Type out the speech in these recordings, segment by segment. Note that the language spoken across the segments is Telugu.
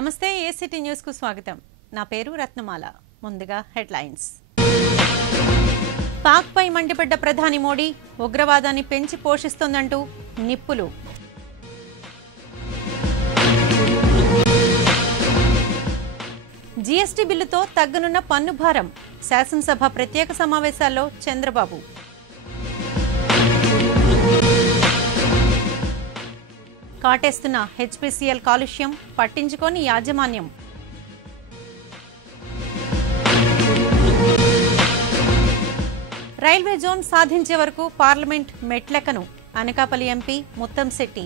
నమస్తే ఏసిటీ న్యూస్ కు స్వాగతం. నా పేరు రత్నమాల. ముందుగా హెడ్లైన్స్. పాక్ పై మండిపడ్డ ప్రధాని మోడీ ఉగ్రవాదాన్ని పెంచి పోషిస్తోందంటూ నిప్పులు. జీఎస్టీ బిల్లుతో తగ్గనున్న పన్ను భారం. శాసనసభ ప్రత్యేక సమావేశాల్లో చంద్రబాబు. కాటేస్తున్న హెచ్పీసీఎల్ కాలుష్యం పట్టించుకోని యాజమాన్యం. రైల్వే జోన్ సాధించే వరకు పార్లమెంట్ మెట్లెక్కను అనకాపల్లి ఎంపీ ముత్తంశెట్టి.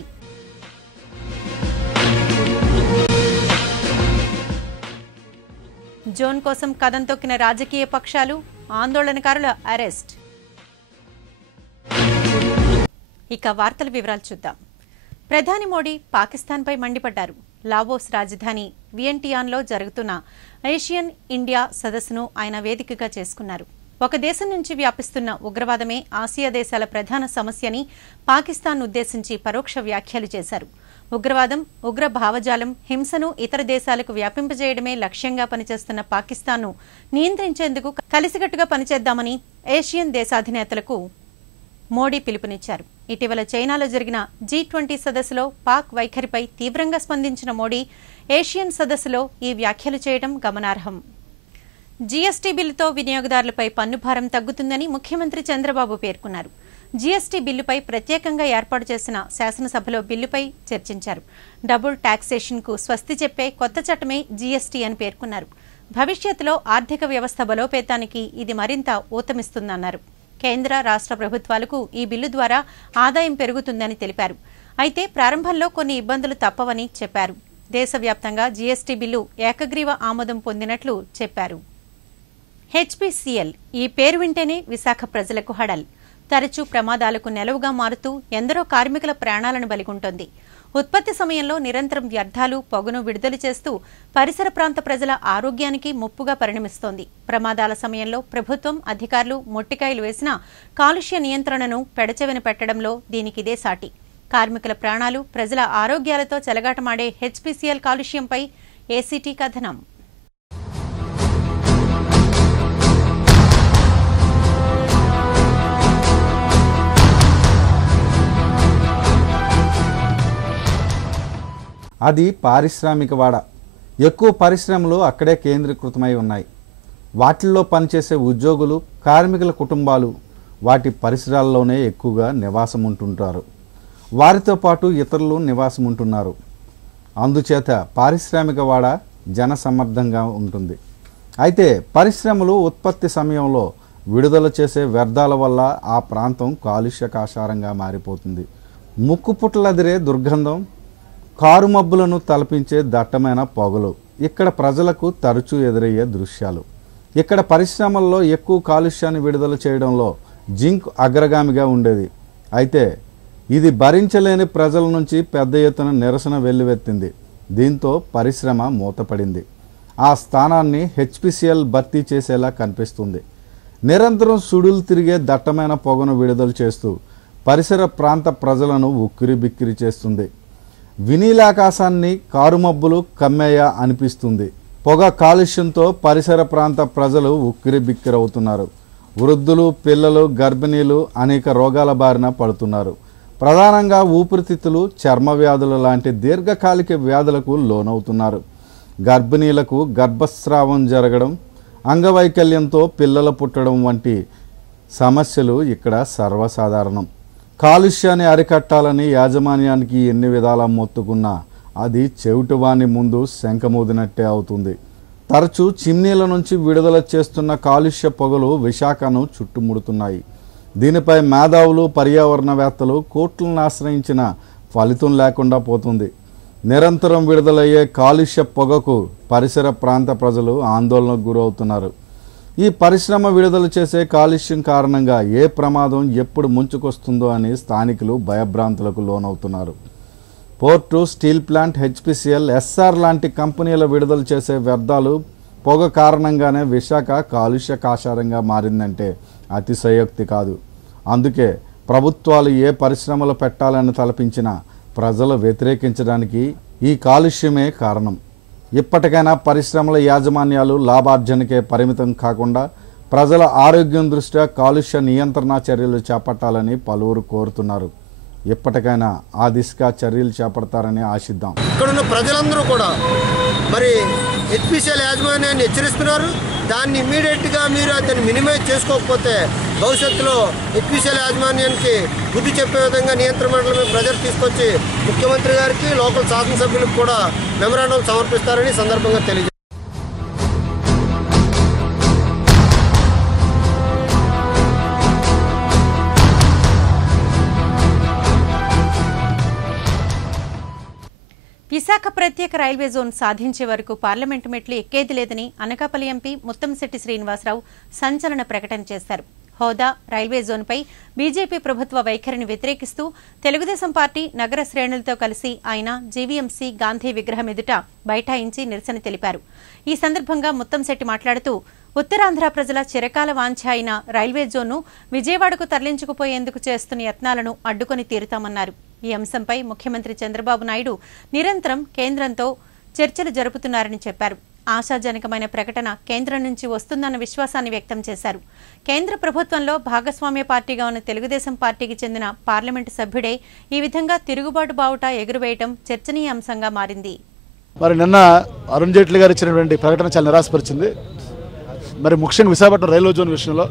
జోన్ కోసం కదం తొక్కిన రాజకీయ పక్షాలు, ఆందోళనకారుల అరెస్ట్. ఇక వార్తల వివరాలు చూద్దాం. ప్రధాని మోడీ పాకిస్తాన్పై మండిపడ్డారు. లావోస్ రాజధాని వియెంటియాన్లో జరుగుతున్న ఏషియన్ ఇండియా సదస్సును ఆయన వేదికగా చేసుకున్నారు. ఒక దేశం నుంచి వ్యాపిస్తున్న ఉగ్రవాదమే ఆసియా దేశాల ప్రధాన సమస్యని పాకిస్తాన్ ఉద్దేశించి పరోక్ష వ్యాఖ్యలు చేశారు. ఉగ్రవాదం, ఉగ్ర భావజాలం, హింసను ఇతర దేశాలకు వ్యాపింపజేయడమే లక్ష్యంగా పనిచేస్తున్న పాకిస్తాన్ను నియంత్రించేందుకు కలిసికట్టుగా పనిచేద్దామని ఏషియన్ దేశాధినేతలకు మోడీ పిలుపునిచ్చారు. ఇటీవల చైనాలో జరిగిన G20 సదస్సులో పాక్ వైఖరిపై తీవ్రంగా స్పందించిన మోడీ ఏషియన్ సదస్సులో ఈ వ్యాఖ్యలు చేయడం గమనార్హం. జీఎస్టీ బిల్లుతో వినియోగదారులపై పన్ను భారం తగ్గుతుందని ముఖ్యమంత్రి చంద్రబాబు పేర్కొన్నారు. జీఎస్టీ బిల్లుపై ప్రత్యేకంగా ఏర్పాటు చేసిన శాసనసభలో బిల్లుపై చర్చించారు. డబుల్ టాక్సేషన్కు స్వస్తి చెప్పే కొత్త చట్టమే జీఎస్టీ అని పేర్కొన్నారు. భవిష్యత్తులో ఆర్థిక వ్యవస్థ బలోపేతానికి ఇది మరింత ఊతమిస్తుందన్నారు. కేంద్ర, రాష్ట్ర ప్రభుత్వాలకు ఈ బిల్లు ద్వారా ఆదాయం పెరుగుతుందని తెలిపారు. అయితే ప్రారంభంలో కొన్ని ఇబ్బందులు తప్పవని చెప్పారు. దేశవ్యాప్తంగా జీఎస్టీ బిల్లు ఏకగ్రీవ ఆమోదం పొందినట్లు చెప్పారు. హెచ్పీసీఎల్ ఈ పేరు వింటేనే విశాఖ ప్రజలకు హడల్. తరచూ ప్రమాదాలకు నెలవుగా మారుతూ ఎందరో కార్మికుల ప్రాణాలను బలిగొంటోంది. ఉత్పత్తి సమయంలో నిరంతరం వ్యర్థాలు, పొగను విడుదల చేస్తూ పరిసర ప్రాంత ప్రజల ఆరోగ్యానికి ముప్పుగా పరిణమిస్తోంది. ప్రమాదాల సమయంలో ప్రభుత్వం, అధికారులు మొట్టికాయలు వేసినా కాలుష్య నియంత్రణను పెడచెవిన పెట్టడంలో దీనికిదే సాటి. కార్మికుల ప్రాణాలు, ప్రజల ఆరోగ్యాలతో చెలగాటమాడే హెచ్పీసీఎల్ కాలుష్యంపై ఏసీటీ కథనం. అది పారిశ్రామికవాడ. ఎక్కువ పరిశ్రమలు అక్కడే కేంద్రీకృతమై ఉన్నాయి. వాటిల్లో పనిచేసే ఉద్యోగులు, కార్మికుల కుటుంబాలు వాటి పరిసరాల్లోనే ఎక్కువగా నివాసం ఉంటుంటారు. వారితో పాటు ఇతరులు నివాసం ఉంటున్నారు. అందుచేత పారిశ్రామికవాడ జనసమ్మర్దంగా ఉంటుంది. అయితే పరిశ్రమలు ఉత్పత్తి సమయంలో విడుదల చేసే వ్యర్థాల వల్ల ఆ ప్రాంతం కాలుష్యకాశారంగా మారిపోతుంది. ముక్కుపుట్లదిరే దుర్గంధం, కారు మబ్బులను తలపించే దట్టమైన పొగలు ఇక్కడ ప్రజలకు తరచూ ఎదురయ్యే దృశ్యాలు. ఇక్కడ పరిశ్రమల్లో ఎక్కువ కాలుష్యాన్ని విడుదల చేయడంలో జింక్ అగ్రగామిగా ఉండేది. అయితే ఇది భరించలేని ప్రజల నుంచి పెద్ద ఎత్తున నిరసన వెల్లువెత్తింది. దీంతో పరిశ్రమ మూతపడింది. ఆ స్థానాన్ని హెచ్పీసీఎల్ భర్తీ చేసేలా కనిపిస్తుంది. నిరంతరం సుడులు తిరిగే దట్టమైన పొగను విడుదల చేస్తూ పరిసర ప్రాంత ప్రజలను ఉక్కిరి బిక్కిరి చేస్తుంది. వినీలాకాశాన్ని కారుమబ్బులు కమ్మేయా అనిపిస్తుంది. పొగ కాలుష్యంతో పరిసర ప్రాంత ప్రజలు ఉక్కిరి బిక్కిరవుతున్నారు. వృద్ధులు, పిల్లలు, గర్భిణీలు అనేక రోగాల బారిన పడుతున్నారు. ప్రధానంగా ఊపిరితిత్తులు, చర్మ వ్యాధులు లాంటి దీర్ఘకాలిక వ్యాధులకు లోనవుతున్నారు. గర్భిణీలకు గర్భస్రావం జరగడం, అంగవైకల్యంతో పిల్లలు పుట్టడం వంటి సమస్యలు ఇక్కడ సర్వసాధారణం. కాలుష్యాన్ని అరికట్టాలని యాజమాన్యానికి ఎన్ని విధాలా మొత్తుకున్నా అది చెవిటివాని ముందు శంఖమూదినట్టే అవుతుంది. తరచూ చిమ్నీల నుంచి విడుదల చేస్తున్న కాలుష్య పొగలు విశాఖను చుట్టుముడుతున్నాయి. దీనిపై మేధావులు, పర్యావరణవేత్తలు కోట్లను ఆశ్రయించిన ఫలితం లేకుండా పోతుంది. నిరంతరం విడుదలయ్యే కాలుష్య పొగకు పరిసర ప్రాంత ప్రజలు ఆందోళనకు గురవుతున్నారు. ఈ పరిశ్రమ విడుదల చేసే కాలుష్యం కారణంగా ఏ ప్రమాదం ఎప్పుడు ముంచుకొస్తుందో అని స్థానికులు భయభ్రాంతులకు లోనవుతున్నారు. Port, steel plant, HPCL, SR లాంటి కంపెనీల విడుదల చేసే వ్యర్థాలు, పొగ కారణంగానే విశాఖ కాలుష్య కాశారంగా మారిందంటే అతిశయోక్తి కాదు. అందుకే ప్రభుత్వాలు ఏ పరిశ్రమలు పెట్టాలని తలపించినా ప్రజలు వ్యతిరేకించడానికి ఈ కాలుష్యమే కారణం. ఇప్పటికైనా పరిశ్రమల యాజమాన్యాలు లాభార్జనకే పరిమితం కాకుండా ప్రజల ఆరోగ్యం దృష్ట్యా కాలుష్య నియంత్రణ చర్యలు చేపట్టాలని పలువురు కోరుతున్నారు. ఇప్పటికైనా ఆ దిశగా చర్యలు చేపడతారని ఆశిద్దాం. ఇక్కడున్న ప్రజలందరూ కూడా మరి హెచ్పిసిఎల్ యాజమాన్యాన్ని హెచ్చరిస్తున్నారు. దాన్ని ఇమ్మీడియట్గా మీరు దాన్ని మినిమైజ్ చేసుకోకపోతే భవిష్యత్తులో హెచ్పిసిఎల్ యాజమాన్యానికి బుద్ధి చెప్పే విధంగా నియంత్రణ మండలి ప్రెజర్ తీసుకొచ్చి ముఖ్యమంత్రి గారికి లోకల్ శాసనసభ్యులకు కూడా మెమరాండం సమర్పిస్తారని సందర్భంగా తెలియజేస్తారు. విశాఖ ప్రత్యేక రైల్వే జోన్ సాధించే వరకు పార్లమెంటు మెట్లు ఎక్కేది లేదని అనకాపల్లి ఎంపీ ముత్తంశెట్టి శ్రీనివాసరావు సంచలన ప్రకటన చేశారు. హోదా రైల్వే జోన్పై బీజేపీ ప్రభుత్వ వైఖరిని వ్యతిరేకిస్తూ తెలుగుదేశం పార్టీ నగర శ్రేణులతో కలిసి ఆయన జీవీఎంసీ గాంధీ విగ్రహం ఎదుట బైఠాయించి నిరసన తెలిపారు. ఈ సందర్భంగా ముత్తంశెట్టి మాట్లాడుతూ ఉత్తరాంధ్ర ప్రజల చిరకాల వాంఛ అయిన రైల్వే జోన్ను విజయవాడకు తరలించుకుపోయేందుకు చేస్తున్న యత్నాలను అడ్డుకొని తీరుతామన్నారు. ఈ అంశంపై ముఖ్యమంత్రి చంద్రబాబు నాయుడు నిరంతరం కేంద్రంతో చర్చలు జరుపుతున్నారని చెప్పారు. ఆశాజనకమైన ప్రకటన కేంద్రం నుంచి వస్తుందన్న విశ్వాసాన్ని వ్యక్తం చేశారు. కేంద్ర ప్రభుత్వంలో భాగస్వామ్య పార్టీగా ఉన్న తెలుగుదేశం పార్టీకి చెందిన పార్లమెంటు సభ్యుడే ఈ విధంగా తిరుగుబాటు బావుట ఎగురువేయటం చర్చనీయాంశంగా మారింది. మరి నిన్న అరుణ్ జైట్లీ గారు ఇచ్చినటువంటి ప్రకటన చాలా నిరాశపరిచింది. మరి ముఖ్యంగా విశాఖపట్నం రైల్వే జోన్ విషయంలో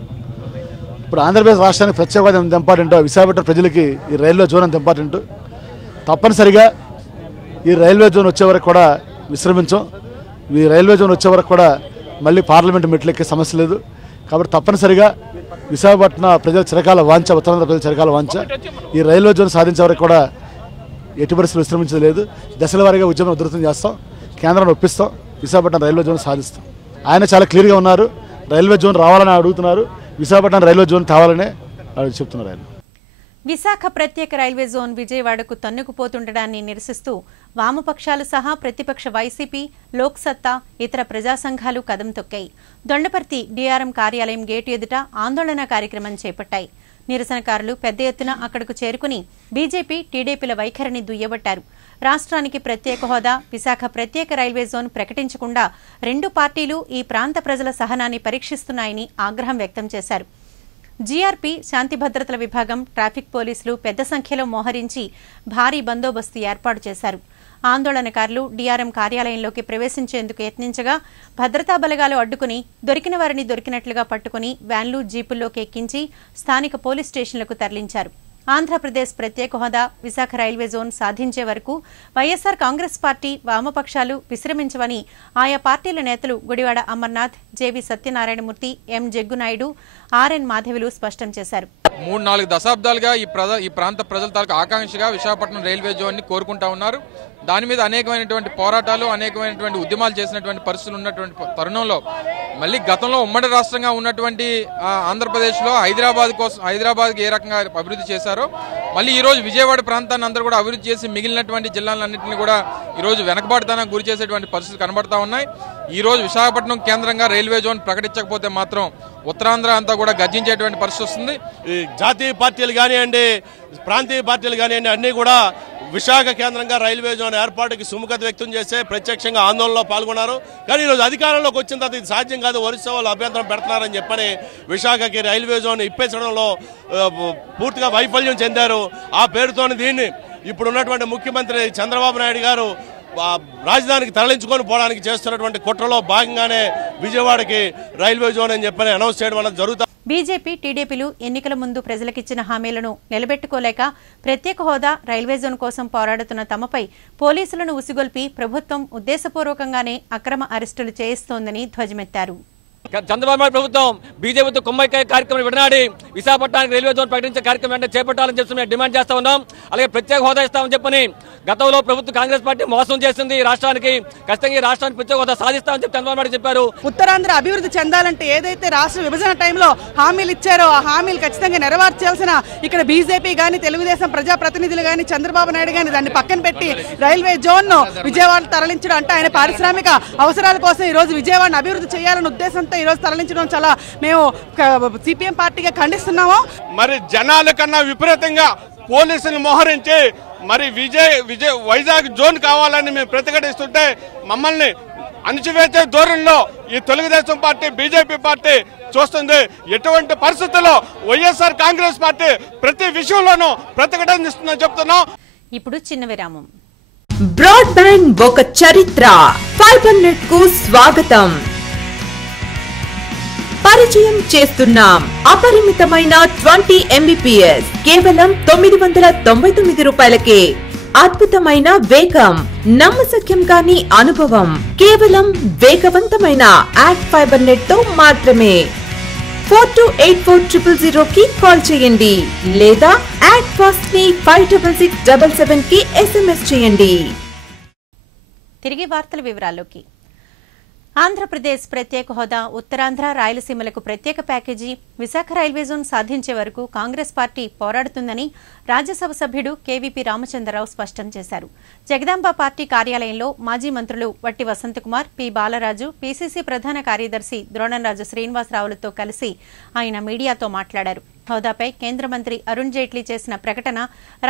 ఇప్పుడు ఆంధ్రప్రదేశ్ రాష్ట్రానికి ప్రత్యేక హోదా ఎంత ఇంపార్టెంటో విశాఖపట్నం ప్రజలకి ఈ రైల్వే జోన్ అంత ఇంపార్టెంట్. తప్పనిసరిగా ఈ రైల్వే జోన్ వచ్చే వరకు కూడా విశ్రమించాం. ఈ రైల్వే జోన్ వచ్చే వరకు కూడా మళ్ళీ పార్లమెంటు మెట్లెక్కే సమస్య లేదు. కాబట్టి తప్పనిసరిగా విశాఖపట్నం ప్రజల చిరకాల వాంఛ, ఉత్తరాంధ్ర ప్రజల చిరకాల వాంఛ ఈ రైల్వే జోన్ సాధించే వరకు కూడా ఎట్టి పరిస్థితులు విశ్రమించలేదు లేదు. దశల వారీగా ఉద్యమం ఉధృతం చేస్తాం, కేంద్రాన్ని ఒప్పిస్తాం, విశాఖపట్నం రైల్వే జోన్ సాధిస్తాం. ఆయన చాలా క్లియర్గా ఉన్నారు. రైల్వే జోన్ రావాలని అడుగుతున్నారు, విశాఖపట్నం రైల్వే జోన్ కావాలనే చెప్తున్నారు ఆయన. విశాఖ ప్రత్యేక రైల్వే జోన్ విజయవాడకు తన్నుకుపోతుండడాన్ని నిరసిస్తూ వామపక్షాలు సహా ప్రతిపక్ష వైసీపీ, లోక్సత్తా, ఇతర ప్రజా సంఘాలు కదం తొక్కాయి. దొండపర్తి డీఆర్ఎం కార్యాలయం గేటు ఎదుట ఆందోళన కార్యక్రమం చేపట్టాయి. నిరసనకారులు పెద్ద ఎత్తున అక్కడకు చేరుకుని బీజేపీ, టీడీపీల వైఖరిని దుయ్యబట్టారు. రాష్ట్రానికి ప్రత్యేక హోదా, విశాఖ ప్రత్యేక రైల్వే జోన్ ప్రకటించకుండా రెండు పార్టీలు ఈ ప్రాంత ప్రజల సహనాన్ని పరీక్షిస్తున్నాయని ఆగ్రహం వ్యక్తం చేశారు. జీఆర్పీ, శాంతి భద్రతల విభాగం, ట్రాఫిక్ పోలీసులు పెద్ద సంఖ్యలో మోహరించి భారీ బందోబస్తు ఏర్పాటు చేశారు. ఆందోళనకారులు డీఆర్ఎం కార్యాలయంలోకి ప్రవేశించేందుకు యత్నించగా భద్రతా బలగాలు అడ్డుకుని దొరికిన వారిని దొరికినట్లుగా పట్టుకుని వ్యాన్లు, జీపుల్లోకి ఎక్కించి స్థానిక పోలీస్ స్టేషన్లకు తరలించారు. ఆంధ్రప్రదేశ్ ప్రత్యేక హోదా, విశాఖ రైల్వే జోన్ సాధించే వరకు వైఎస్సార్ కాంగ్రెస్ పార్టీ, వామపక్షాలు విశ్రమించవని ఆయా పార్టీల నేతలు గుడివాడ అమర్నాథ్, జేవి సత్యనారాయణమూర్తి, ఎం జగ్గునాయుడు, ఆర్ఎన్ మాధవులు స్పష్టం చేశారు. 3-4 దశాబ్దాలుగా ఈ ప్రాంత ప్రజల తాలూకు ఆకాంక్షగా విశాఖపట్నం రైల్వే జోన్ ని కోరుకుంటా ఉన్నారు. దాని మీద అనేకమైనటువంటి పోరాటాలు, అనేకమైనటువంటి ఉద్యమాలు చేసినటువంటి పరిస్థితులు ఉన్నటువంటి తరుణంలో మళ్ళీ గతంలో ఉమ్మడి రాష్ట్రంగా ఉన్నటువంటి ఆంధ్రప్రదేశ్లో హైదరాబాద్కి ఏ రకంగా అభివృద్ధి చేశారో మళ్ళీ ఈరోజు విజయవాడ ప్రాంతాన్ని అందరూ కూడా అభివృద్ధి చేసి మిగిలినటువంటి జిల్లాలన్నింటినీ కూడా ఈరోజు వెనకబాటుతనానికి గురి చేసేటువంటి పరిస్థితులు కనబడతా ఉన్నాయి. ఈరోజు విశాఖపట్నం కేంద్రంగా రైల్వే జోన్ ప్రకటించకపోతే మాత్రం ఉత్తరాంధ్ర అంతా కూడా గర్జించేటువంటి పరిస్థితి వస్తుంది. ఈ జాతీయ పార్టీలు కానివ్వండి, ప్రాంతీయ పార్టీలు కానివ్వండి, అన్నీ కూడా విశాఖ కేంద్రంగా రైల్వే జోన్ ఏర్పాటుకి సుముఖత వ్యక్తం చేస్తే ప్రత్యక్షంగా ఆందోళనలో పాల్గొన్నారు. కానీ ఈరోజు అధికారంలోకి వచ్చిన తర్వాత ఇది సాధ్యం కాదు, ఒరిస్సా వాళ్ళు అభ్యంతరం పెడుతున్నారని చెప్పని విశాఖకి రైల్వే జోన్ ఇప్పించడంలో పూర్తిగా వైఫల్యం చెందారు. ఆ పేరుతోని దీన్ని ఇప్పుడున్నటువంటి ముఖ్యమంత్రి చంద్రబాబు నాయుడు గారు రాజధానికి తరలించుకొని పోవడానికి చేస్తున్నటువంటి కుట్రలో భాగంగానే విజయవాడకి రైల్వే జోన్ అని చెప్పని అనౌన్స్ చేయడం అనేది జరుగుతుంది. బీజేపీ, టీడీపీలు ఎన్నికల ముందు ప్రజలకిచ్చిన హామీలను నిలబెట్టుకోలేక ప్రత్యేక హోదా, రైల్వే జోన్ కోసం పోరాడుతున్న తమపై పోలీసులను ఉసిగొల్పి ప్రభుత్వం ఉద్దేశపూర్వకంగానే అక్రమ అరెస్టులు చేయిస్తోందని ధ్వజమెత్తారు. చంద్రబాబు నాయుడు ప్రభుత్వం బీజేపీతో కుమ్మక్కాయ కార్యక్రమం విడనాడి విశాఖపట్నానికి రైల్వే జోన్ ప్రకటించే కార్యక్రమం వెంటనే చేపట్టాలని చెప్పి మేము డిమాండ్ చేస్తా ఉన్నాం. అలాగే ప్రత్యేక హోదా ఇస్తామని చెప్పని గతంలో ప్రభుత్వం కాంగ్రెస్ పార్టీ మోసం చేసింది. రాష్ట్రానికి ఖచ్చితంగా రాష్ట్రానికి ప్రత్యేక హోదా సాధిస్తామని చెప్పి చంద్రబాబు నాయుడు చెప్పారు. ఉత్తరాంధ్ర అభివృద్ధి చెందాలంటే ఏదైతే రాష్ట్ర విభజన టైంలో హామీలు ఇచ్చారో ఆ హామీలు ఖచ్చితంగా నెరవేర్చాల్సిన ఇక్కడ బీజేపీ గానీ, తెలుగుదేశం ప్రజాప్రతినిధులు గానీ, చంద్రబాబు నాయుడు గానీ దాన్ని పక్కన పెట్టి రైల్వే జోన్ ను విజయవాడ తరలించడం అంటే ఆయన పారిశ్రామిక అవసరాల కోసం ఈ రోజు విజయవాడను అభివృద్ధి చేయాలనే ఉద్దేశంతో ఈ రోజు తరలించడం చాలా మేము సిపిఎం పార్టీగా ఖండిస్తున్నాము. మరి జనాల కన్నా విపరీతంగా పోలీసులు మోహరించి మరి వైజాగ్ జోన్ కావాలని మేము ప్రతిఘటిస్తుంటే మమ్మల్ని అణచివేసే ధోరణిలో ఈ తెలుగుదేశం పార్టీ బీజేపీ పార్టీ చూస్తుంది. ఎటువంటి పరిస్థితుల్లో వైఎస్ఆర్ కాంగ్రెస్ పార్టీ ప్రతి విషయంలోనూ ప్రతిఘటిస్తుందని చెప్తున్నాం. ఇప్పుడు చిన్న విరామం. బ్రాడ్బ్యాండ్ ఒక చరిత్ర. ఫైబర్ నెట్ కు స్వాగతం. పరిచయం చేస్తున్నాం అపరిమితమైన 20 Mbps కేవలం 999 రూపాయలకే. అద్భుతమైన వేగం, నమ్మశక్యం కాని అనుభవం కేవలం వేగవంతమైన యాక్ట్ ఫైబర్ నెట్ తో మాత్రమే. 428400 కి కాల్ చేయండి లేదా యాక్ట్ ఫాస్ట్ ని 56677 కి SMS చేయండి. తిరిగి వార్తల వివరాల్లోకి. ఆంధ్రప్రదేశ్ ప్రత్యేక హోదా, ఉత్తరాంధ్ర, రాయలసీమలకు ప్రత్యేక ప్యాకేజీ, విశాఖ రైల్వే జోన్ సాధించే వరకు కాంగ్రెస్ పార్టీ పోరాడుతుందని రాజ్యసభ సభ్యుడు కేవీపీ రామచంద్రరావు స్పష్టం చేశారు. జగదాంబ పార్టీ కార్యాలయంలో మాజీ మంత్రులు వట్టి వసంతకుమార్, పి బాలరాజు, పీసీసీ ప్రధాన కార్యదర్శి ద్రోణంరాజు శ్రీనివాసరావులతో కలిసి ఆయన మీడియాతో మాట్లాడారు. హోదాపై కేంద్ర మంత్రి అరుణ్ జైట్లీ చేసిన ప్రకటన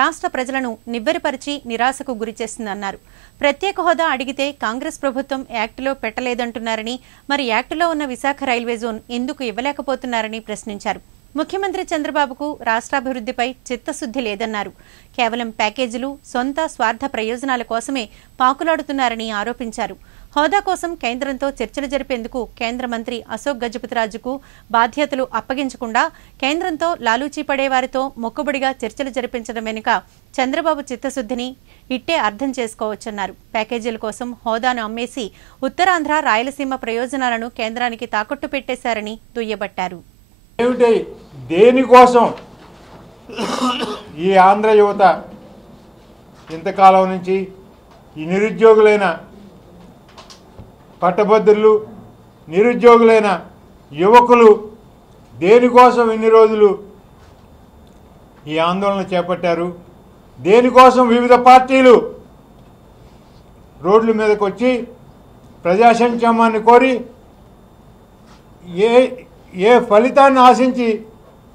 రాష్ట్ర ప్రజలను నివ్వెరపరిచి నిరాశకు గురిచేసిందన్నారు. ప్రత్యేక హోదా అడిగితే కాంగ్రెస్ ప్రభుత్వం యాక్టులో పెట్టలేదంటున్నారని, మరి యాక్టులో ఉన్న విశాఖ రైల్వే జోన్ ఎందుకు ఇవ్వలేకపోతున్నారని ప్రశ్నించారు. ముఖ్యమంత్రి చంద్రబాబుకు రాష్ట్రాభివృద్ధిపై చిత్తశుద్ధి లేదన్నారు. కేవలం ప్యాకేజీలు, సొంత స్వార్థ ప్రయోజనాల కోసమే పాకులాడుతున్నారని ఆరోపించారు. హోదా కోసం కేంద్రంతో చర్చలు జరిపేందుకు కేంద్ర మంత్రి అశోక్ గజపతిరాజుకు బాధ్యతలు అప్పగించకుండా కేంద్రంతో లాలూచీ పడేవారితో మొక్కుబడిగా చర్చలు జరిపించడం వెనుక చంద్రబాబు చిత్తశుద్ధిని ఇట్టే అర్థం చేసుకోవచ్చన్నారు. ప్యాకేజీల కోసం హోదాను అమ్మేసి ఉత్తరాంధ్ర, రాయలసీమ ప్రయోజనాలను కేంద్రానికి తాకట్టు పెట్టేశారని దుయ్యబట్టారు. దేనికోసం ఈ ఆంధ్ర యువత ఇంతకాలం నుంచి ఈ నిరుద్యోగులైన పట్టభద్రులు, నిరుద్యోగులైన యువకులు దేనికోసం ఇన్ని రోజులు ఈ ఆందోళన చేపట్టారు? దేనికోసం వివిధ పార్టీలు రోడ్ల మీదకి వచ్చి ప్రజా సంక్షేమాన్ని కోరి ఏ ఫలితాన్ని ఆశించి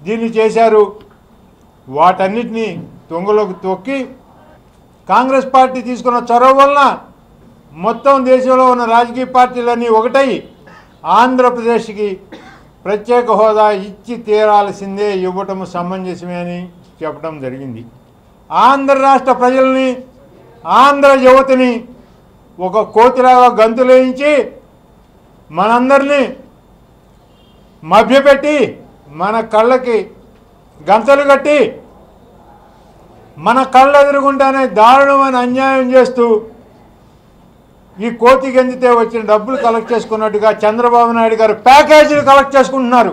దీన్ని చేశారు? వాటన్నిటినీ తొంగలోకి తొక్కి కాంగ్రెస్ పార్టీ తీసుకున్న చొరవ వలన మొత్తం దేశంలో ఉన్న రాజకీయ పార్టీలన్నీ ఒకటై ఆంధ్రప్రదేశ్కి ప్రత్యేక హోదా ఇచ్చి తీరాల్సిందే, ఇవ్వటం సమంజసమే అని చెప్పడం జరిగింది. ఆంధ్ర రాష్ట్ర ప్రజల్ని, ఆంధ్ర యువతని ఒక కోతిలాగా గంతులేయించి మనందరినీ మభ్యపెట్టి మన కళ్ళకి గంతలు కట్టి మన కళ్ళ ఎదురుగుండానే దారుణమైన అన్యాయం చేస్తూ ఈ కోతి గంజితే వచ్చిన డబ్బులు కలెక్ట్ చేసుకున్నట్టుగా చంద్రబాబు నాయుడు గారు ప్యాకేజీలు కలెక్ట్ చేసుకుంటున్నారు.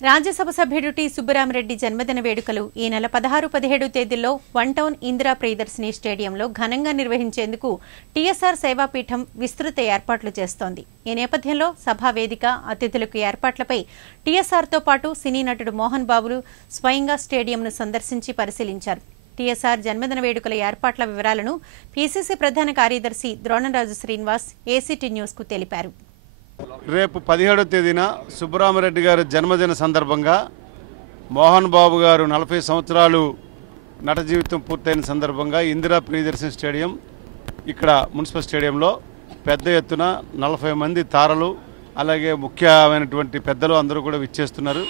రాజ్యసభ సభ్యుడు టి సుబ్బరామరెడ్డి జన్మదిన వేడుకలు ఈ నెల 16, 17 తేదీల్లో వన్ టౌన్ ఇందిరా ప్రియదర్శిని స్టేడియంలో ఘనంగా నిర్వహించేందుకు టీఎస్ఆర్ సేవాపీఠం విస్తృత ఏర్పాట్లు చేస్తోంది. ఈ నేపథ్యంలో సభా వేదిక, అతిథులకు ఏర్పాట్లపై టీఎస్ఆర్తో పాటు సినీ నటుడు మోహన్ బాబులు స్వయంగా స్టేడియంను సందర్శించి పరిశీలించారు. టీఎస్ఆర్ జన్మదిన వేడుకల ఏర్పాట్ల వివరాలను పీసీసీ ప్రధాన కార్యదర్శి ద్రోణంరాజు శ్రీనివాస్ ఏసీటీ న్యూస్కు తెలిపారు. రేపు 17వ తేదీన సుబ్బరామరెడ్డి గారి జన్మదిన సందర్భంగా మోహన్ బాబు గారు 40 సంవత్సరాలు నట జీవితం పూర్తయిన సందర్భంగా ఇందిరా ప్రియదర్శిని స్టేడియం, ఇక్కడ మున్సిపల్ స్టేడియంలో పెద్ద ఎత్తున 40 మంది తారలు, అలాగే ముఖ్యమైనటువంటి పెద్దలు అందరూ కూడా విచ్చేస్తున్నారు.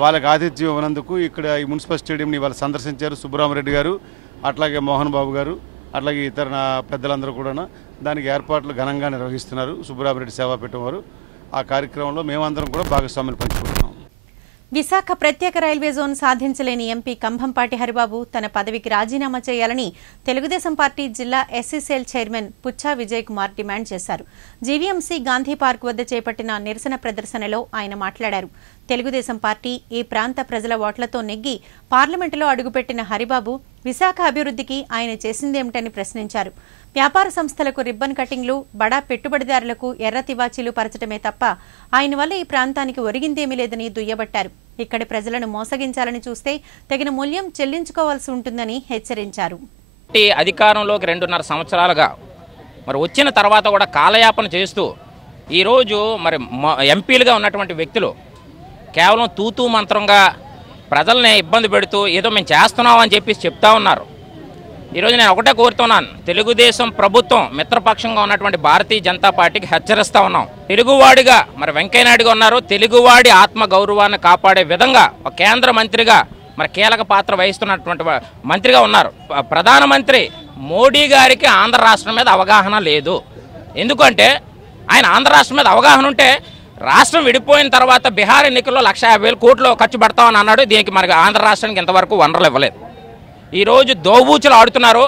వాళ్ళకి ఆతిథ్యం ఇవ్వనందుకు ఇక్కడ ఈ మున్సిపల్ స్టేడియంని వాళ్ళు సందర్శించారు సుబ్బరామరెడ్డి గారు, అట్లాగే మోహన్ బాబు గారు, అట్లాగే ఇతర పెద్దలందరూ కూడా దానికి ఏర్పాట్లు ఘనంగా నిర్వహిస్తున్నారు సుబ్బరామరెడ్డి సేవాపీఠం వారు. ఆ కార్యక్రమంలో మేమందరం కూడా భాగస్వామ్యం పంచుకుంటున్నాం. విశాఖ ప్రత్యేక రైల్వే జోన్ సాధించలేని ఎంపీ కంభంపాటి హరిబాబు తన పదవికి రాజీనామా చేయాలని తెలుగుదేశం పార్టీ జిల్లా SCCL chairman Puccha Vijay Kumar demand చేశారు. జీవీఎంసీ గాంధీ పార్క్ వద్ద చేపట్టిన నిరసన ప్రదర్శనలో ఆయన మాట్లాడారు. తెలుగుదేశం పార్టీ ఈ ప్రాంత ప్రజల ఓట్లతో నెగ్గి పార్లమెంటులో అడుగుపెట్టిన హరిబాబు విశాఖ అభివృద్ధికి ఆయన చేసిందేమిటని ప్రశ్నించారు. వ్యాపార సంస్థలకు రిబ్బన్ కటింగ్లు, బడా పెట్టుబడిదారులకు ఎర్ర తివాచీలు పరచడమే తప్ప ఆయన వల్ల ఈ ప్రాంతానికి ఒరిగిందేమీ లేదని దుయ్యబట్టారు. ఇక్కడి ప్రజలను మోసగించాలని చూస్తే తగిన మూల్యం చెల్లించుకోవాల్సి ఉంటుందని హెచ్చరించారు. అధికారంలోకి 2.5 సంవత్సరాలుగా మరి వచ్చిన తర్వాత కూడా కాలయాపన చేస్తూ ఈరోజు మరి ఎంపీలుగా ఉన్నటువంటి వ్యక్తులు కేవలం తూతూ మంత్రంగా ప్రజల్ని ఇబ్బంది పెడుతూ ఏదో మేము చేస్తున్నామని చెప్పి చెప్తా ఉన్నారు. ఈరోజు నేను ఒకటే కోరుతున్నాను, తెలుగుదేశం ప్రభుత్వం మిత్రపక్షంగా ఉన్నటువంటి భారతీయ జనతా పార్టీకి హెచ్చరిస్తూ ఉన్నాం. తెలుగువాడిగా మరి వెంకయ్యనాయుడుగా ఉన్నారు, తెలుగువాడి ఆత్మ గౌరవాన్ని కాపాడే విధంగా ఒక కేంద్ర మంత్రిగా మరి కీలక పాత్ర వహిస్తున్నటువంటి మంత్రిగా ఉన్నారు. ప్రధానమంత్రి మోడీ గారికి ఆంధ్ర రాష్ట్రం మీద అవగాహన లేదు. ఎందుకంటే ఆయన ఆంధ్ర రాష్ట్రం మీద అవగాహన ఉంటే రాష్ట్రం విడిపోయిన తర్వాత బీహార్ ఎన్నికల్లో 150,000 కోట్లు ఖర్చు పెడతామని అన్నాడు. దీనికి మనకి ఆంధ్ర రాష్ట్రానికి ఇంతవరకు వనరులు ఇవ్వలేదు. ఈరోజు దోబూచులు ఆడుతున్నారు.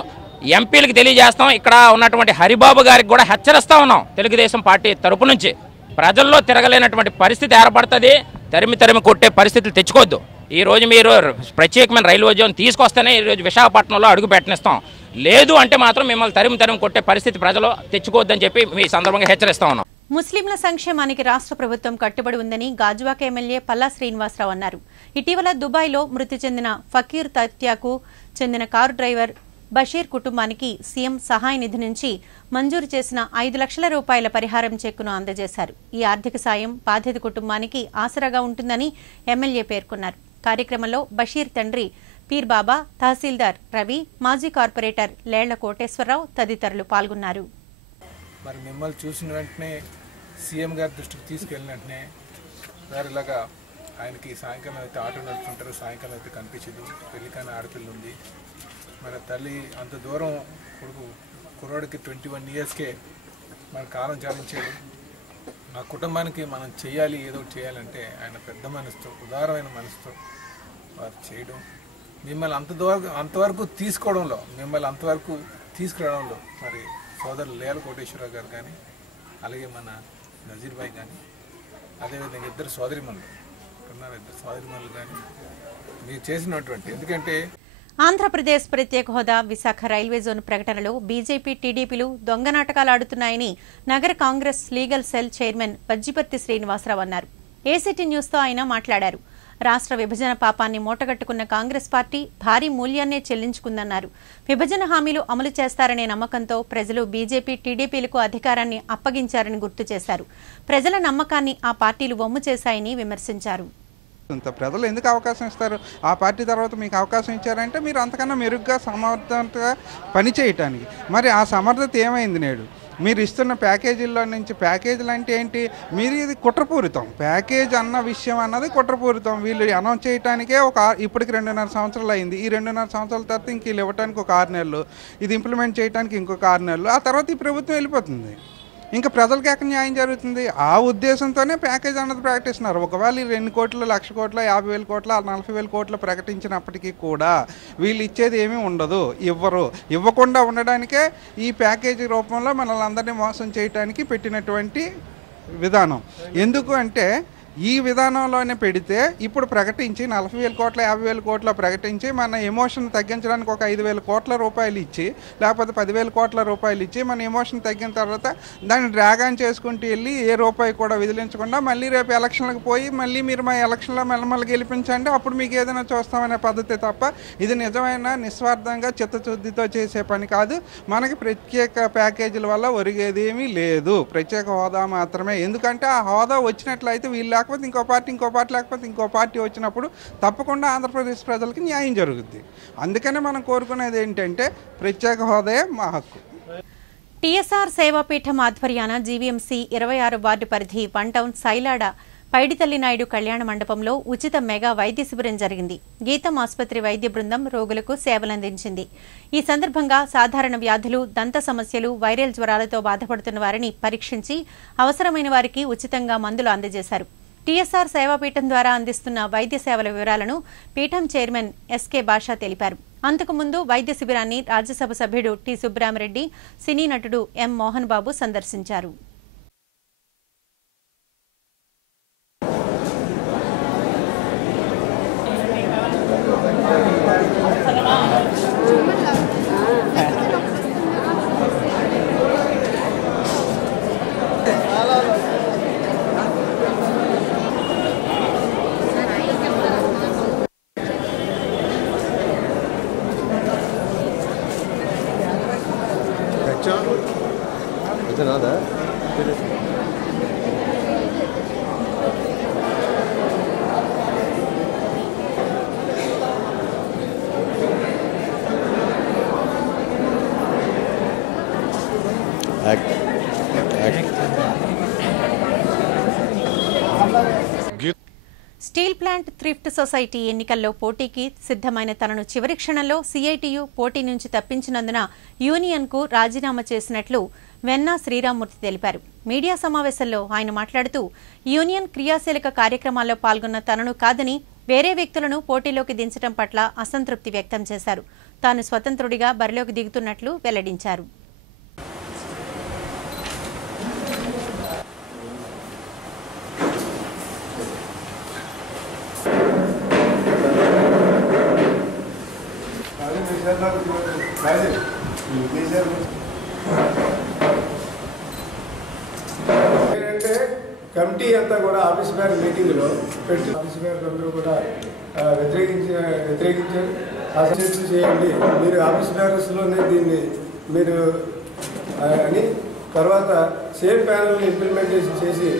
ఎంపీలకు తెలియజేస్తాం, ఇక్కడ ఉన్నటువంటి హరిబాబు గారికి కూడా హెచ్చరిస్తూ ఉన్నాం. తెలుగుదేశం పార్టీ తరపు నుంచి ప్రజల్లో తిరగలేనటువంటి పరిస్థితి ఏర్పడుతుంది. తరిమి కొట్టే పరిస్థితులు తెచ్చుకోవద్దు. ఈరోజు మీరు ప్రత్యేకమైన రైల్వే జోన్ తీసుకొస్తేనే ఈరోజు విశాఖపట్నంలో అడుగు పెట్టనిస్తాం. లేదు అంటే మాత్రం మిమ్మల్ని తరిమి కొట్టే పరిస్థితి ప్రజలు తెచ్చుకోవద్దని చెప్పి మీ సందర్భంగా హెచ్చరిస్తా ఉన్నాం. ముస్లింల సంక్షేమానికి రాష్ట్ర ప్రభుత్వం కట్టుబడి ఉందని గాజువాక ఎమ్మెల్యే పల్లా శ్రీనివాసరావు అన్నారు. ఇటీవల దుబాయ్లో మృతి చెందిన ఫకీర్ తత్యాకు చెందిన కారు డ్రైవర్ బషీర్ కుటుంబానికి సీఎం సహాయ నిధి నుంచి మంజూరు చేసిన 5 లక్షల రూపాయల పరిహారం చెక్కును అందజేశారు. ఈ ఆర్థిక సాయం బాధిత కుటుంబానికి ఆసరాగా ఉంటుందని ఎమ్మెల్యే పేర్కొన్నారు. కార్యక్రమంలో బషీర్ తండ్రి పీర్ బాబా, తహసీల్దార్ రవి, మాజీ కార్పొరేటర్ లేళ్ల కోటేశ్వరరావు తదితరులు పాల్గొన్నారు. మరి మిమ్మల్ని చూసిన వెంటనే సీఎం గారి దృష్టికి తీసుకెళ్ళిన వెంటనే సార్ ఇలాగా ఆయనకి సాయంకాలం అయితే ఆటో నడుపుతుంటారు, సాయంకాలం అయితే కనిపించదు, పెళ్ళికైన ఆడపిల్ల ఉంది, మన తల్లి అంత దూరం కుర్రాడికి 21 ఇయర్స్కే మన కాలం చాలించాడు. మా కుటుంబానికి మనం చేయాలి, ఏదో చేయాలంటే ఆయన పెద్ద మనసుతో, ఉదారమైన మనసుతో వారు చేయడం, మిమ్మల్ని అంతవరకు తీసుకోవడంలో, మిమ్మల్ని అంతవరకు తీసుకురావడంలో మరి సోదరులు లేల కోటేశ్వరరావు గారు కానీ, అలాగే మన నజీర్ భాయ్ కానీ, అదేవిధంగా ఇద్దరు సోదరిమణులు కానీ మీరు చేసినటువంటి, ఎందుకంటే ఆంధ్రప్రదేశ్ ప్రత్యేక హోదా, విశాఖ రైల్వే జోన్ ప్రకటనలో బీజేపీ, టీడీపీలు దొంగ నాటకాలు ఆడుతున్నాయని నగర Congress legal cell chairman Vajjiparthi Srinivasa Rao అన్నారు. ఏసీటీ న్యూస్తో ఆయన మాట్లాడారు. రాష్ట్ర విభజన పాపాన్ని మూటగట్టుకున్న కాంగ్రెస్ పార్టీ భారీ మూల్యాన్నే చెల్లించుకుందన్నారు. విభజన హామీలు అమలు చేస్తారనే నమ్మకంతో ప్రజలు బీజేపీ, టీడీపీలకు అధికారాన్ని అప్పగించారని గుర్తు చేశారు. ప్రజల నమ్మకాన్ని ఆ పార్టీలు వమ్ము చేశాయని విమర్శించారు. ప్రజలు ఎందుకు అవకాశం ఇస్తారు? ఆ పార్టీ తర్వాత మీకు అవకాశం ఇచ్చారంటే మీరు అంతకన్నా మెరుగ్గా సమర్థతగా పనిచేయటానికి. మరి ఆ సమర్థత ఏమైంది? నేడు మీరు ఇస్తున్న ప్యాకేజీల్లో నుంచి, ప్యాకేజీలు అంటే ఏంటి? మీరు ఇది కుట్రపూరితం. ప్యాకేజ్ అన్న విషయం అన్నది కుట్రపూరితం. వీళ్ళు అనౌన్స్ చేయడానికే ఇప్పటికి 2.5 సంవత్సరాలు అయింది. ఈ 2.5 సంవత్సరాల తర్వాత ఇంక వీళ్ళు ఇవ్వడానికి ఒక 6 నెలలు, ఇది ఇంప్లిమెంట్ చేయడానికి ఇంకొక 6 నెలలు, ఆ తర్వాత ఈ ప్రభుత్వం వెళ్ళిపోతుంది. ఇంకా ప్రజలకు ఎక్కడ న్యాయం జరుగుతుంది? ఆ ఉద్దేశంతోనే ప్యాకేజ్ అన్నది ప్రకటిస్తున్నారు. ఒకవేళ 2 కోట్లు, 1,00,000 కోట్లు, 50,000 కోట్లు, 40,000 కోట్లు ప్రకటించినప్పటికీ కూడా వీళ్ళు ఇచ్చేది ఏమీ ఉండదు, ఇవ్వరు. ఇవ్వకుండా ఉండడానికే ఈ ప్యాకేజీ రూపంలో మనల్ని అందరినీ మోసం చేయడానికి పెట్టినటువంటి విధానం. ఎందుకు అంటే ఈ విధానంలోనే పెడితే ఇప్పుడు ప్రకటించి 40,000 కోట్ల 50,000 కోట్ల ప్రకటించి మన ఎమోషన్ తగ్గించడానికి ఒక 5,000 కోట్ల రూపాయలు ఇచ్చి, లేకపోతే 10,000 కోట్ల రూపాయలు ఇచ్చి మన ఎమోషన్ తగ్గిన తర్వాత దాన్ని డ్రాగ్ ఆన్ చేసుకుంటూ వెళ్ళి ఏ రూపాయి కూడా విదిలించకుండా మళ్ళీ రేపు ఎలక్షన్లకు పోయి మళ్ళీ మీరు మా ఎలక్షన్లో మళ్ళీ గెలిపించండి, అప్పుడు మీకు ఏదైనా చూస్తామనే పద్ధతి తప్ప ఇది నిజమైన నిస్వార్థంగా చిత్తశుద్ధితో చేసే పని కాదు. మనకి ప్రత్యేక ప్యాకేజీల వల్ల ఒరిగేదేమీ లేదు. ప్రత్యేక హోదా మాత్రమే. ఎందుకంటే ఆ హోదా వచ్చినట్లయితే వీళ్ళు లేకపోతే ఇంకో పార్టీ లేకపోతే ఇంకో పార్టీ వచ్చినప్పుడు తప్పకుండా ఆంధ్రప్రదేశ్ ప్రజలకి న్యాయం జరుగుద్ది. అందుకనే మనం కోరుకునేది ఏంటంటే ప్రత్యేక హోదాయే మా హక్కు. టీఎస్ఆర్ సేవాపీఠం ఆధ్వర్యాన జీవీఎంసీ 26 వార్డు పరిధి 1 టౌన్ సైలాడ పైడితల్లి నాయుడు కళ్యాణ మండపంలో ఉచిత మెగా వైద్య శిబిరం జరిగింది. గీతం ఆసుపత్రి వైద్య బృందం రోగులకు సేవలందించింది. ఈ సందర్భంగా సాధారణ వ్యాధులు, దంత సమస్యలు, వైరల్ జ్వరాలతో బాధపడుతున్న వారిని పరీక్షించి అవసరమైన వారికి ఉచితంగా మందులు అందజేశారు. టీఎస్ఆర్ సేవాపీఠం ద్వారా అందిస్తున్న వైద్య సేవల వివరాలను పీఠం చైర్మన్ ఎస్కే బాషా తెలిపారు. అంతకుముందు వైద్య శిబిరాన్ని రాజ్యసభ సభ్యుడు టి సుబ్బరామరెడ్డి, సినీ నటుడు ఎం మోహన్ బాబు సందర్శించారు. స్టీల్ ప్లాంట్ థ్రిఫ్ట్ సొసైటీ ఎన్నికల్లో పోటీకి సిద్ధమైన తనను చివరి క్షణంలో సిఐటియు పోటీ నుంచి తప్పించినందున యూనియన్కు రాజీనామా చేసినట్లు వెన్నా శ్రీరామ్మూర్తి తెలిపారు. మీడియా సమావేశంలో ఆయన మాట్లాడుతూ యూనియన్ క్రియాశీలక కార్యక్రమాల్లో పాల్గొన్న తనను కాదని వేరే వ్యక్తులను పోటీలోకి దించడం పట్ల అసంతృప్తి వ్యక్తం చేశారు. తాను స్వతంత్రుడిగా బరిలోకి దిగుతున్నట్లు వెల్లడించారు. ఏంటంటే కమిటీ అంతా కూడా ఆఫీస్ బ్యాగ్ మీటింగ్లో పెట్టి ఆఫీస్ బ్యాగ్ అందరూ కూడా వ్యతిరేకించారు. అసెస్ చేయండి, మీరు ఆఫీస్ బ్యాగ్స్లోనే దీన్ని మీరు అని తర్వాత సేమ్ ప్యానల్ని ఇంప్లిమెంటేషన్ చేసి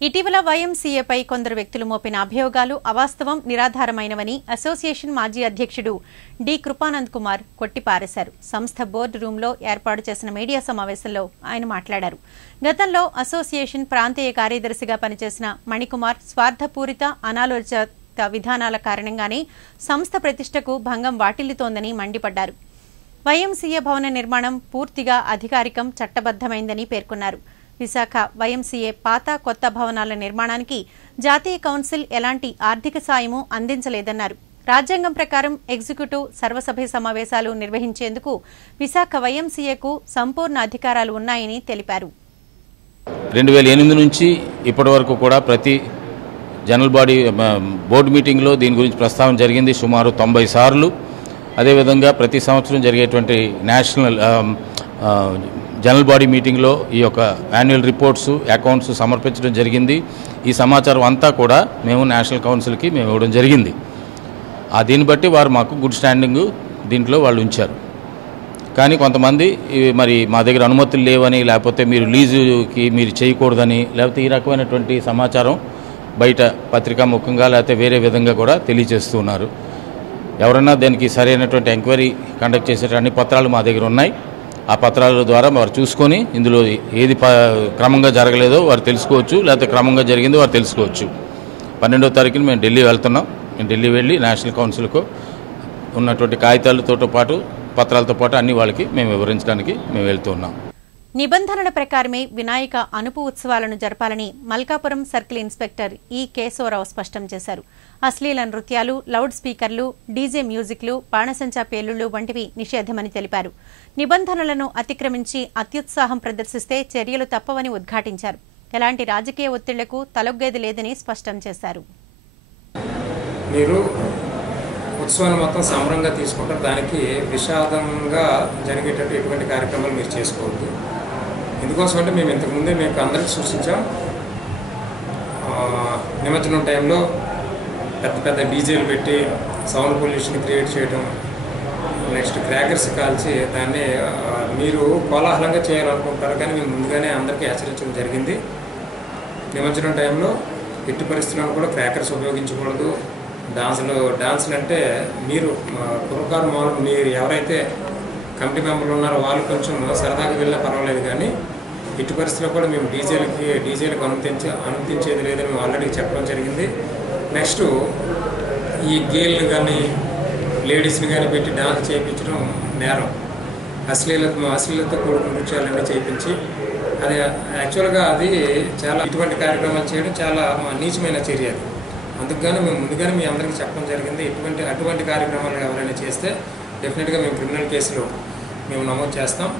ఇటీవల వైఎంసీఏపై కొందరు వ్యక్తులు మోపిన అభియోగాలు అవాస్తవం, నిరాధారమైనవని అసోసియేషన్ మాజీ అధ్యక్షుడు డి కృపానంద్ కుమార్ కొట్టిపారేశారు. సంస్థ బోర్డు రూంలో ఏర్పాటు చేసిన మీడియా సమావేశంలో ఆయన మాట్లాడారు. గతంలో అసోసియేషన్ ప్రాంతీయ కార్యదర్శిగా పనిచేసిన మణికుమార్ స్వార్థపూరిత, అనాలోచిత విధానాల కారణంగానే సంస్థ ప్రతిష్టకు భంగం వాటిల్లుతోందని మండిపడ్డారు. వైఎంసీఏ భవన నిర్మాణం పూర్తిగా అధికారికం, చట్టబద్దమైందని పేర్కొన్నారు. విశాఖ వైఎంసీఏ పాత, కొత్త భవనాల నిర్మాణానికి జాతీయ కౌన్సిల్ ఎలాంటి ఆర్థిక సాయము అందించలేదన్నారు. రాజ్యాంగం ప్రకారం ఎగ్జిక్యూటివ్ సర్వసభ్య సమావేశాలు నిర్వహించేందుకు విశాఖ వైఎంసీఏకు సంపూర్ణ అధికారాలు ఉన్నాయని తెలిపారు. 2008 నుంచి ఇప్పటి వరకు కూడా ప్రతి జనరల్ బాడీ బోర్డు మీటింగ్లో దీని గురించి ప్రస్తావన జరిగింది సుమారు 90 సార్లు. అదేవిధంగా ప్రతి సంవత్సరం జరిగేటువంటి నేషనల్ జనరల్ బాడీ మీటింగ్లో ఈ యొక్క యాన్యువల్ రిపోర్ట్స్, అకౌంట్స్ సమర్పించడం జరిగింది. ఈ సమాచారం అంతా కూడా మేము నేషనల్ కౌన్సిల్కి మేము ఇవ్వడం జరిగింది. దీన్ని బట్టి వారు మాకు గుడ్ స్టాండింగ్ దీంట్లో వాళ్ళు ఉంచారు. కానీ కొంతమంది మరి మా దగ్గర అనుమతులు లేవని, లేకపోతే మీరు లీజుకి మీరు చేయకూడదని, లేకపోతే ఈ రకమైనటువంటి సమాచారం బయట పత్రికా ముఖంగా లేకపోతే వేరే విధంగా కూడా తెలియజేస్తూ ఉన్నారు. ఎవరన్నా దానికి సరైనటువంటి ఎంక్వైరీ కండక్ట్ చేసే అన్ని పత్రాలు మా దగ్గర ఉన్నాయి. ఆ పత్రాల ద్వారా వారు చూసుకొని ఇందులో ఏది క్రమంగా జరగలేదో వారు తెలుసుకోవచ్చు, లేకపోతే క్రమంగా జరిగిందో వారు తెలుసుకోవచ్చు. 12వ తారీఖున మేము ఢిల్లీ వెళ్తున్నాం. మేము ఢిల్లీ వెళ్ళి నేషనల్ కౌన్సిల్కు ఉన్నటువంటి కాగితాలతో పాటు పత్రాలతో పాటు అన్ని వాళ్ళకి మేము వివరించడానికి మేము వెళ్తూ ఉన్నాం. నిబంధనల ప్రకారమే వినాయక అనుపు ఉత్సవాలను జరపాలని మల్కాపురం సర్కిల్ ఇన్స్పెక్టర్ ఈ కేశవరావు స్పష్టం చేశారు. అశ్లీల నృత్యాలు, లౌడ్ స్పీకర్లు, డీజే మ్యూజిక్లు, బాణసంచా పేలుళ్లు వంటివి నిషేధమని తెలిపారు. నిబంధనలను అతిక్రమించి అత్యుత్సాహం ప్రదర్శిస్తే చర్యలు తప్పవని ఉద్ఘాటించారు. ఎలాంటి రాజకీయ ఒత్తిళ్లకు తలొగ్గేది లేదని స్పష్టం చేశారు. మీరు ఉత్సవాన్ని మొత్తం సమరంగా తీసుకుంటారు, దానికి విషాదంగా జరిగేటట్టు ఎటువంటి కార్యక్రమాలు మీరు చేసుకోవద్దు. ఎందుకోసం అంటే మేము ఇంతకుముందే మీకు అందరికీ సూచించాం. నిమజ్జనం టైంలో పెద్ద పెద్ద డీజేలు పెట్టి సౌండ్ పొల్యూషన్ క్రియేట్ చేయడం, నెక్స్ట్ క్రాకర్స్ కాల్చి దాన్ని మీరు కోలాహలంగా చేయాలనుకుంటారు. కానీ మేము ముందుగానే అందరికీ హెచ్చరించడం జరిగింది. నిమజ్జనం టైంలో ఎట్టి పరిస్థితులను కూడా క్రాకర్స్ ఉపయోగించకూడదు. డాన్సులు అంటే మీరు కుర్రకారు మామూలు మీరు ఎవరైతే కమిటీ మెంబర్లు ఉన్నారో వాళ్ళు కొంచెం సరదాగా వెళ్ళినా పర్వాలేదు. కానీ ఎట్టి పరిస్థితుల్లో కూడా మేము డీజేలకు అనుమతించేది లేదని మేము ఆల్రెడీ చెప్పడం జరిగింది. నెక్స్ట్ ఈ గేల్ని కానీ లేడీస్ని కానీ పెట్టి డాన్స్ చేయించడం నేరం. అశ్లీలతో కూడుకున్న నృత్యాలన్నీ చేయించి అది యాక్చువల్గా అది చాలా ఇటువంటి కార్యక్రమాలు చేయడం చాలా నీచమైన చర్య. అందుకుగానే మేము ముందుగానే మీ అందరికీ చెప్పడం జరిగింది. అటువంటి కార్యక్రమాలు ఎవరైనా చేస్తే డెఫినెట్గా మేము క్రిమినల్ కేసులో మేము నమోదు చేస్తాం.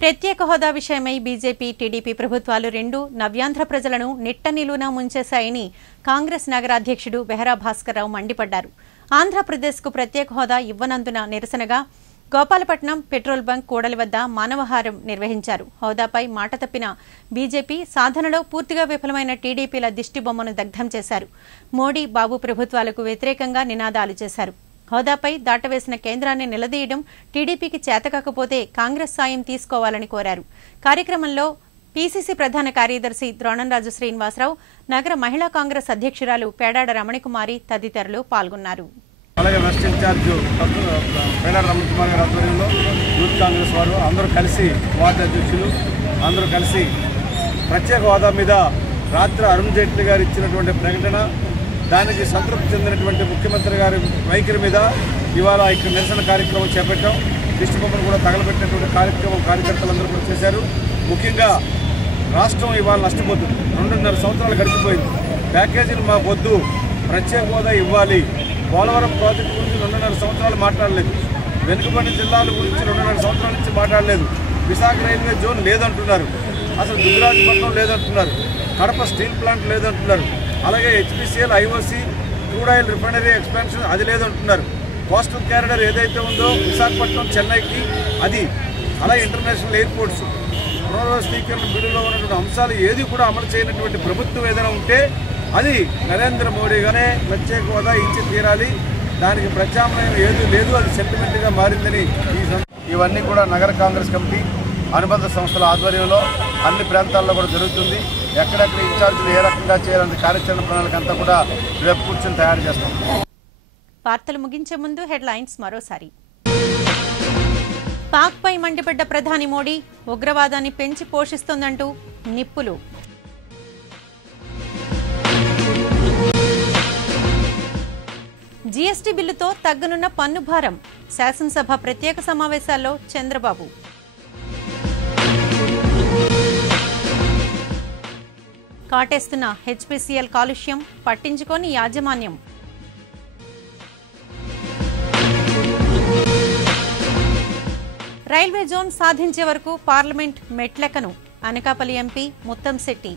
ప్రత్యేక హోదా విషయమై బీజేపీ, టీడీపీ ప్రభుత్వాలు రెండు నవ్యాంధ్ర ప్రజలను నిట్ట నిలువునా ముంచేశాయని కాంగ్రెస్ నగరాధ్యక్షుడు బెహరా భాస్కర్రావు మండిపడ్డారు. ఆంధ్రప్రదేశ్కు ప్రత్యేక హోదా ఇవ్వనందున నిరసనగా గోపాలపట్నం పెట్రోల్ బంక్ కూడలి వద్ద మానవహారం నిర్వహించారు. హోదాపై మాట తప్పిన బీజేపీ, సాధనలో పూర్తిగా విఫలమైన టీడీపీల దిష్టిబొమ్మను దగ్ధం చేశారు. మోడీ, బాబు ప్రభుత్వాలకు వ్యతిరేకంగా నినాదాలు చేశారు. హోదాపై దాటవేసిన కేంద్రాన్ని నిలదీయడం టీడీపీకి చేతకాకపోతే కాంగ్రెస్ సాయం తీసుకోవాలని కోరారు. కార్యక్రమంలో పీసీసీ ప్రధాన కార్యదర్శి ద్రోణంరాజు శ్రీనివాసరావు, నగర మహిళా కాంగ్రెస్ అధ్యక్షురాలు పేడాడ రమణికుమారి తదితరులు పాల్గొన్నారు. అలాగే వెస్ట్ ఇన్ఛార్జ్ పేడాడ రమణికుమారి గారి ఆధ్వర్యంలో యూత్ కాంగ్రెస్ వారు అందరూ కలిసి వార్డు అధ్యక్షులు అందరూ కలిసి ప్రత్యేక హోదా మీద రాత్రి అరుణ్ జైట్లీ గారు ఇచ్చినటువంటి ప్రకటన దానికి సంతృప్తి చెందినటువంటి ముఖ్యమంత్రి గారి వైఖరి మీద ఇవాళ ఇక్కడ నిరసన కార్యక్రమం చేపట్టాం. దిష్టి బొమ్మను కూడా తగలబెట్టినటువంటి కార్యక్రమం కార్యకర్తలందరూ కూడా చేశారు. ముఖ్యంగా రాష్ట్రం ఇవాళ నష్టపోతుంది. 2.5 సంవత్సరాలు గడిచిపోయింది. ప్యాకేజీలు మాకు వద్దు, ప్రత్యేక హోదా ఇవ్వాలి. పోలవరం ప్రాజెక్టు గురించి 2.5 సంవత్సరాలు మాట్లాడలేదు. వెనుకబడిన జిల్లాల గురించి 2.5 సంవత్సరాల నుంచి మాట్లాడలేదు. విశాఖ రైల్వే జోన్ లేదంటున్నారు, అసలు దుగ్గరాజపట్నం లేదంటున్నారు, కడప స్టీల్ ప్లాంట్ లేదంటున్నారు, అలాగే HPCL IOC crude oil refinery expansion అది లేదంటున్నారు. కోస్టల్ క్యారిడర్ ఏదైతే ఉందో విశాఖపట్నం చెన్నైకి అది, అలాగే ఇంటర్నేషనల్ ఎయిర్పోర్ట్స్ పునర్వ్యవస్థీకరణ బిల్లులో ఉన్నటువంటి అంశాలు ఏది కూడా అమలు చేయనటువంటి ప్రభుత్వం ఏదైనా ఉంటే అది నరేంద్ర మోడీ గానే ప్రత్యేక హోదా ఇచ్చి తీరాలి. దానికి ప్రత్యామ్నాయం ఏది లేదు, అది సెంటిమెంట్గా మారిందని ఇవన్నీ కూడా నగర కాంగ్రెస్ కమిటీ అనుబంధ సంస్థల ఆధ్వర్యంలో అన్ని ప్రాంతాల్లో కూడా జరుగుతుంది. ఎక్కడెక్కడ ఇన్ఛార్జీలు ఏ రకంగా చేయాలనే కార్యాచరణ ప్రణాళిక అంతా కూడా రేపు కూర్చొని తయారు చేస్తాం. వార్తలు ముగించే ముందు హెడ్లైన్స్ మరోసారి. పాక్పై మండిపడ్డ ప్రధాని మోడీ, ఉగ్రవాదాన్ని పెంచి పోషిస్తోందంటూ నిప్పులు. జీఎస్టీ బిల్లుతో తగ్గనున్న పన్ను భారం, శాసనసభ ప్రత్యేక సమావేశాల్లో చంద్రబాబు. కాటేస్తున్న హెచ్పిసిఎల్ కాలుష్యం, పట్టించుకోని యాజమాన్యం. రైల్వే జోన్ సాధించే వరకు పార్లమెంట్ మెట్లెక్కను, అనకాపల్లి ఎంపీ ముత్తంశెట్టి.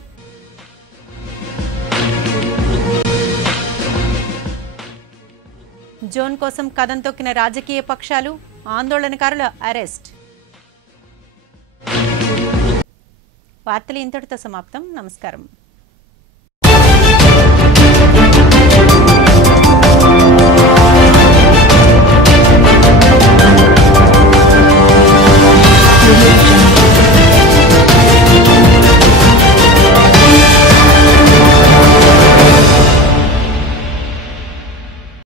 జోన్ కోసం కదం తొక్కిన రాజకీయ పక్షాలు, ఆందోళనకారుల అరెస్ట్. వార్తలు ఇంతటితో సమాప్తం. నమస్కారం.